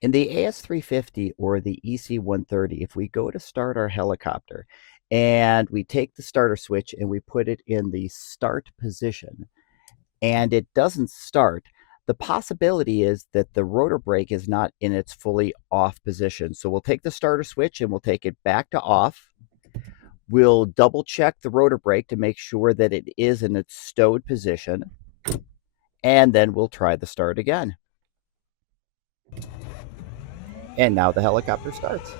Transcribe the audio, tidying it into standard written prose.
In the AS350 or the EC130, if we go to start our helicopter and we take the starter switch and we put it in the start position and it doesn't start, the possibility is that the rotor brake is not in its fully off position. So we'll take the starter switch and we'll take it back to off. We'll double check the rotor brake to make sure that it is in its stowed position. And then we'll try the start again. And now the helicopter starts.